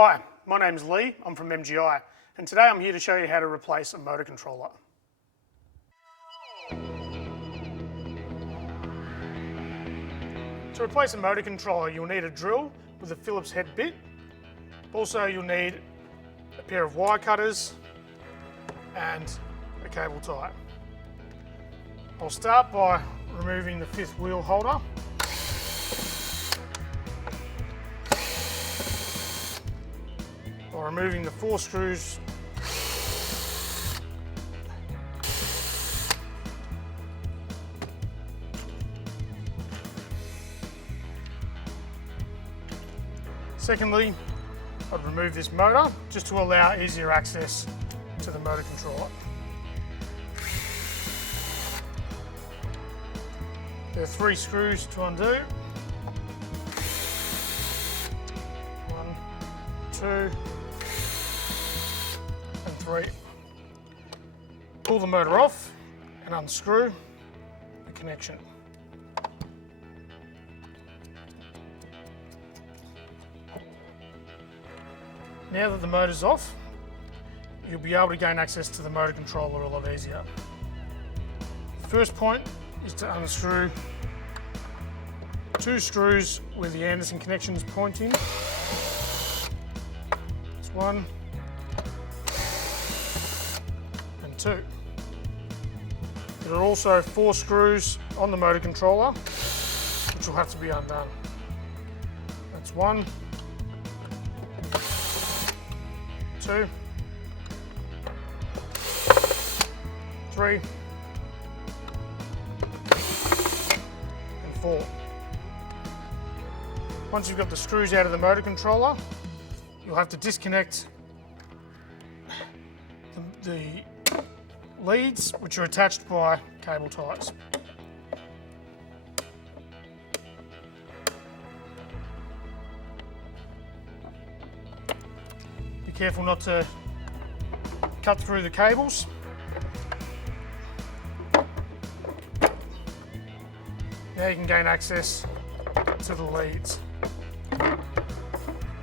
Hi, my name's Lee, I'm from MGI, and today I'm here to show you how to replace a motor controller. To replace a motor controller, you'll need a drill with a Phillips head bit. Also, you'll need a pair of wire cutters and a cable tie. I'll start by removing the fifth wheel holder. By removing the 4 screws Secondly, I'd remove this motor just to allow easier access to the motor controller. There are 3 screws to undo. 1, 2, and 3. Pull the motor off and unscrew the connection. Now that the motor's off, you'll be able to gain access to the motor controller a lot easier. The first point is to unscrew 2 screws where the Anderson connection is pointing. That's 1 and 2. There are also 4 screws on the motor controller which will have to be undone. That's 1, 2, 3, and 4. Once you've got the screws out of the motor controller, you'll have to disconnect the leads, which are attached by cable ties. Be careful not to cut through the cables. Now you can gain access to the leads.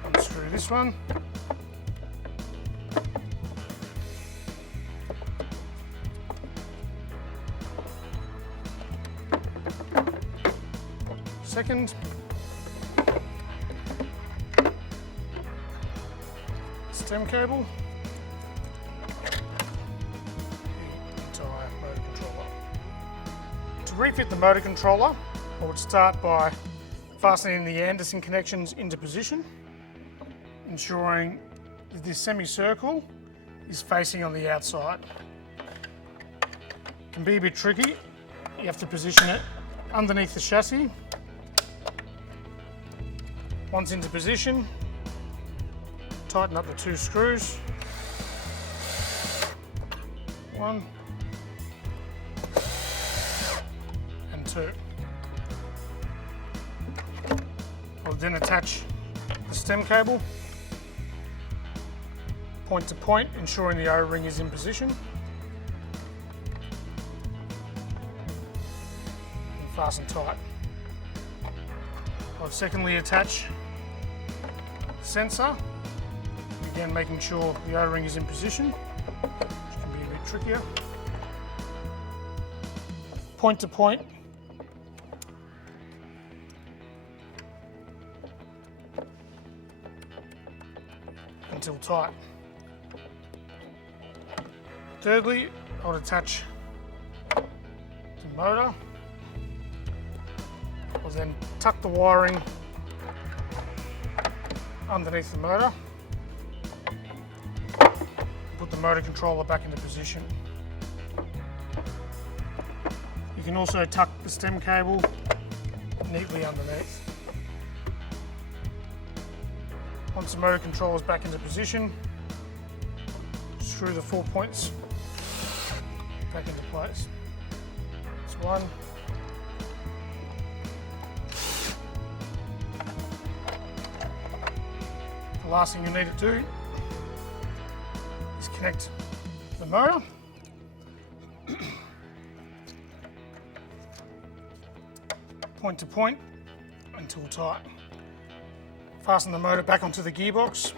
Unscrew this one. Second. Stem cable. The entire motor controller. To refit the motor controller, I would start by fastening the Anderson connections into position, ensuring that this semicircle is facing on the outside. It can be a bit tricky. You have to position it underneath the chassis. Once into position, tighten up the 2 screws. 1 and 2. I'll then attach the stem cable, point to point, ensuring the O-ring is in position. And fasten tight. I'll secondly attach the sensor, again making sure the O-ring is in position, which can be a bit trickier. Point to point. Until tight. Thirdly, I'll attach the motor. I'll then tuck the wiring underneath the motor. Put the motor controller back into position. You can also tuck the stem cable neatly underneath. Once the motor controller is back into position, screw the 4 points back into place. That's 1. The last thing you need to do is connect the motor. Point to point until tight. Fasten the motor back onto the gearbox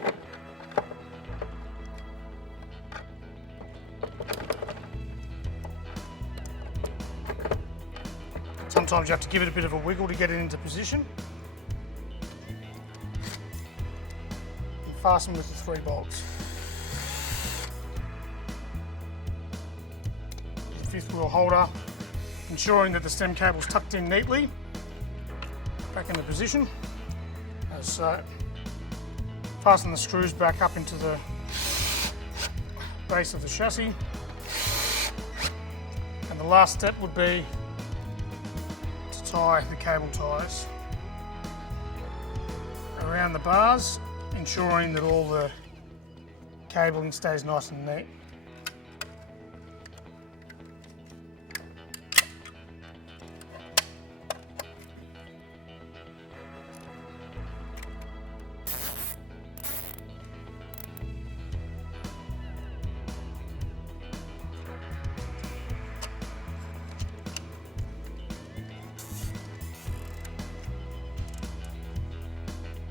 Sometimes you have to give it a bit of a wiggle to get it into position. And fasten with the 3 bolts. The 5th wheel holder, ensuring that the stem cable is tucked in neatly, back into position, as so. Fasten the screws back up into the base of the chassis. And the last step would be to tie the cable ties around the bars, ensuring that all the cabling stays nice and neat.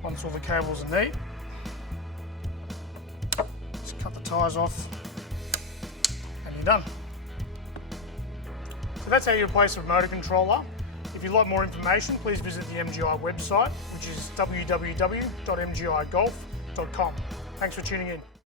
Once all the cables are neat, just cut the ties off and you're done. So that's how you replace a motor controller. If you'd like more information, please visit the MGI website, which is www.mgigolf.com. Thanks for tuning in.